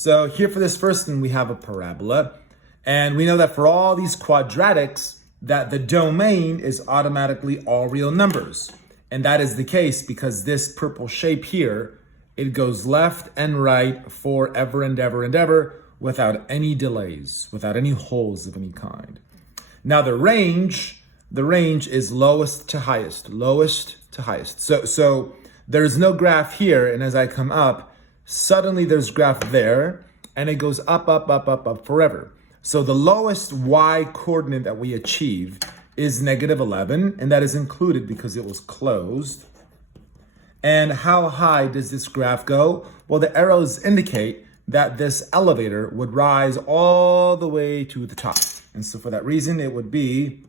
So here for this first one, we have a parabola. And we know that for all these quadratics, that the domain is automatically all real numbers. And that is the case because this purple shape here, it goes left and right forever and ever and ever without any delays, without any holes of any kind. Now the range is lowest to highest, lowest to highest. So there's no graph here, and as I come up, suddenly there's graph there, and it goes up, up, up, up, up forever. So the lowest y coordinate that we achieve is -11, and that is included because it was closed. And how high does this graph go? Well, the arrows indicate that this elevator would rise all the way to the top. And so for that reason, it would be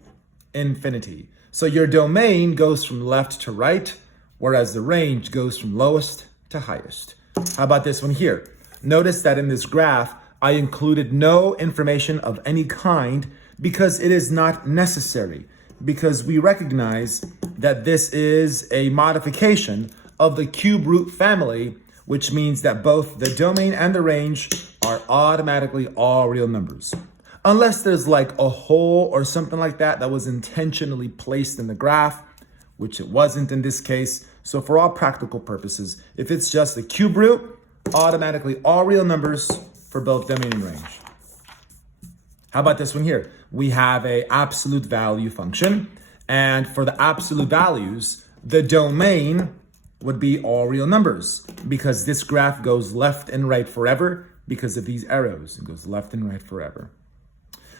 infinity. So your domain goes from left to right, whereas the range goes from lowest to highest. How about this one here? Notice that in this graph, I included no information of any kind because it is not necessary, because we recognize that this is a modification of the cube root family, which means that both the domain and the range are automatically all real numbers. Unless there's like a hole or something like that that was intentionally placed in the graph, which it wasn't in this case. So for all practical purposes, if it's just a cube root, automatically all real numbers for both domain and range. How about this one here? We have a absolute value function, and for the absolute values, the domain would be all real numbers because this graph goes left and right forever because of these arrows. It goes left and right forever.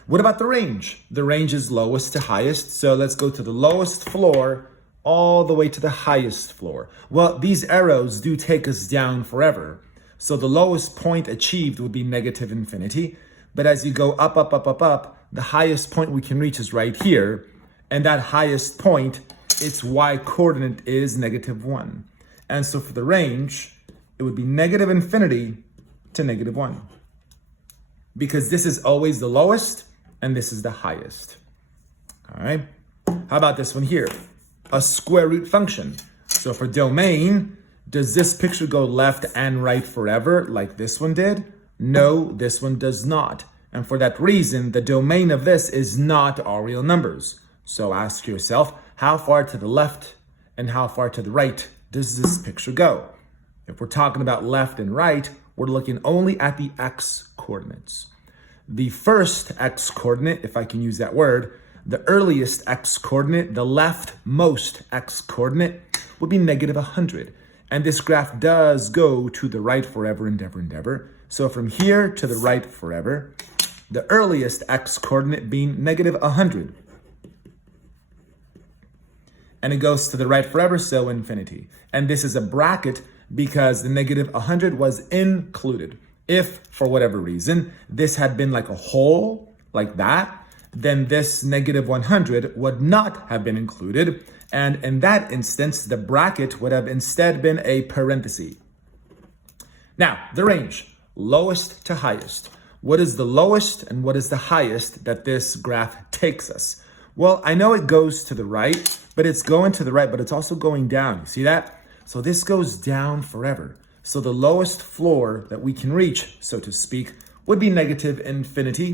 What about the range? The range is lowest to highest, so let's go to the lowest floor all the way to the highest floor. Well, these arrows do take us down forever. So the lowest point achieved would be -infinity. But as you go up, up, up, up, up, the highest point we can reach is right here. And that highest point, its y coordinate is -1. And so for the range, it would be -infinity to -1. Because this is always the lowest and this is the highest. All right. How about this one here? A square root function. So for domain, does this picture go left and right forever like this one did? No, this one does not. And for that reason, the domain of this is not all real numbers. So ask yourself, how far to the left and how far to the right does this picture go? If we're talking about left and right, we're looking only at the x coordinates. The first x coordinate, if I can use that word, the earliest x coordinate, the leftmost x coordinate, would be -100. And this graph does go to the right forever and ever and ever. So from here to the right forever, the earliest x coordinate being -100. And it goes to the right forever, so infinity. And this is a bracket because the -100 was included. If, for whatever reason, this had been like a hole, like that, then this -100 would not have been included. And in that instance, the bracket would have instead been a parenthesis. Now, the range, lowest to highest. What is the lowest and what is the highest that this graph takes us? Well, I know it goes to the right, but it's going to the right, but it's also going down. You see that? So this goes down forever. So the lowest floor that we can reach, so to speak, would be -infinity.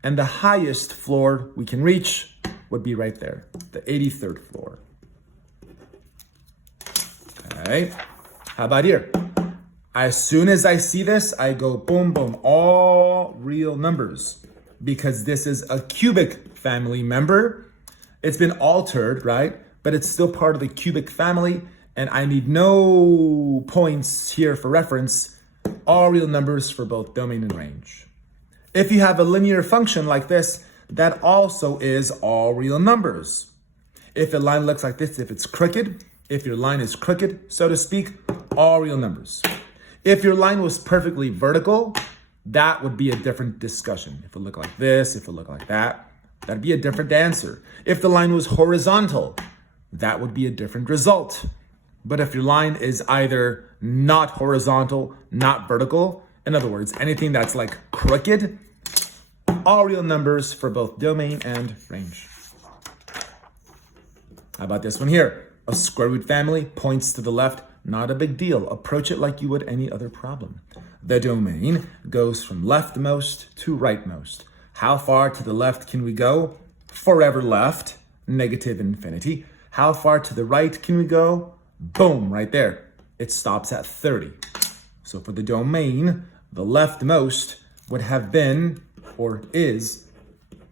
And the highest floor we can reach would be right there, the 83rd floor. Okay, how about here? As soon as I see this, I go boom, boom, all real numbers because this is a cubic family member. It's been altered, right? But it's still part of the cubic family, and I need no points here for reference, all real numbers for both domain and range. If you have a linear function like this, that also is all real numbers. If a line looks like this, if it's crooked, if your line is crooked, so to speak, all real numbers. If your line was perfectly vertical, that would be a different discussion. If it looked like this, if it looked like that, that'd be a different answer. If the line was horizontal, that would be a different result. But if your line is either not horizontal, not vertical, in other words, anything that's like crooked, all real numbers for both domain and range. How about this one here? A square root family points to the left, not a big deal. Approach it like you would any other problem. The domain goes from leftmost to rightmost. How far to the left can we go? Forever left, negative infinity. How far to the right can we go? Boom, right there. It stops at 30. So for the domain, the leftmost would have been, or is,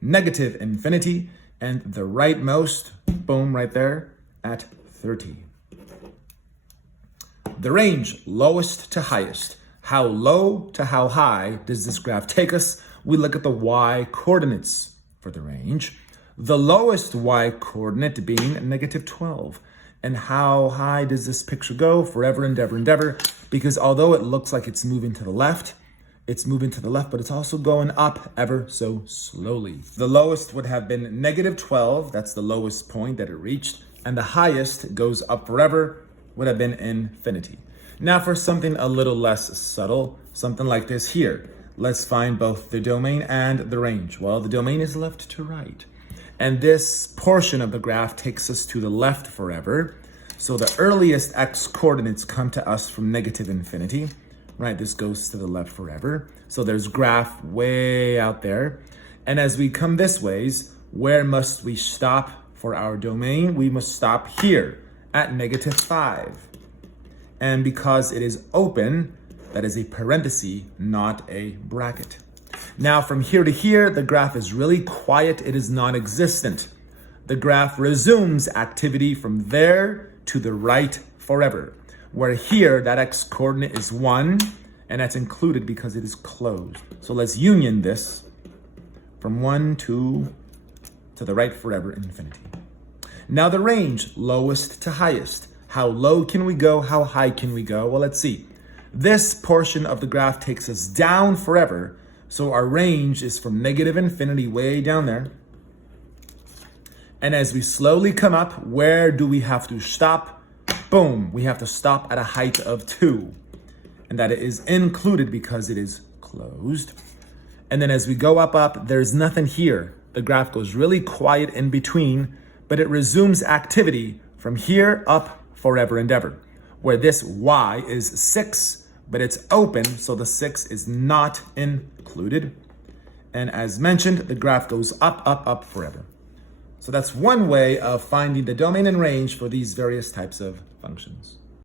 negative infinity, and the rightmost, boom, right there, at 30. The range, lowest to highest. How low to how high does this graph take us? We look at the y coordinates for the range. The lowest y coordinate being negative 12. And how high does this picture go? Forever and ever and ever. Because although it looks like it's moving to the left, but it's also going up ever so slowly. The lowest would have been negative 12. That's the lowest point that it reached. And the highest goes up forever, would have been infinity. Now for something a little less subtle, something like this here. Let's find both the domain and the range. Well, the domain is left to right. And this portion of the graph takes us to the left forever. So the earliest x coordinates come to us from negative infinity, right? This goes to the left forever. So there's graph way out there. And as we come this ways, where must we stop for our domain? We must stop here at negative 5. And because it is open, that is a parenthesis, not a bracket. Now from here to here, the graph is really quiet. It is non-existent. The graph resumes activity from there to the right forever. Where here, that x coordinate is 1, and that's included because it is closed. So let's union this from 1 to the right forever, infinity. Now the range, lowest to highest. How low can we go? How high can we go? Well, let's see. This portion of the graph takes us down forever. So our range is from negative infinity way down there. And as we slowly come up, where do we have to stop? Boom, we have to stop at a height of 2. And that is included because it is closed. And then as we go up, there's nothing here. The graph goes really quiet in between, but it resumes activity from here up forever and ever. Where this y is 6, but it's open, so the 6 is not included. And as mentioned, the graph goes up forever. So that's one way of finding the domain and range for these various types of functions.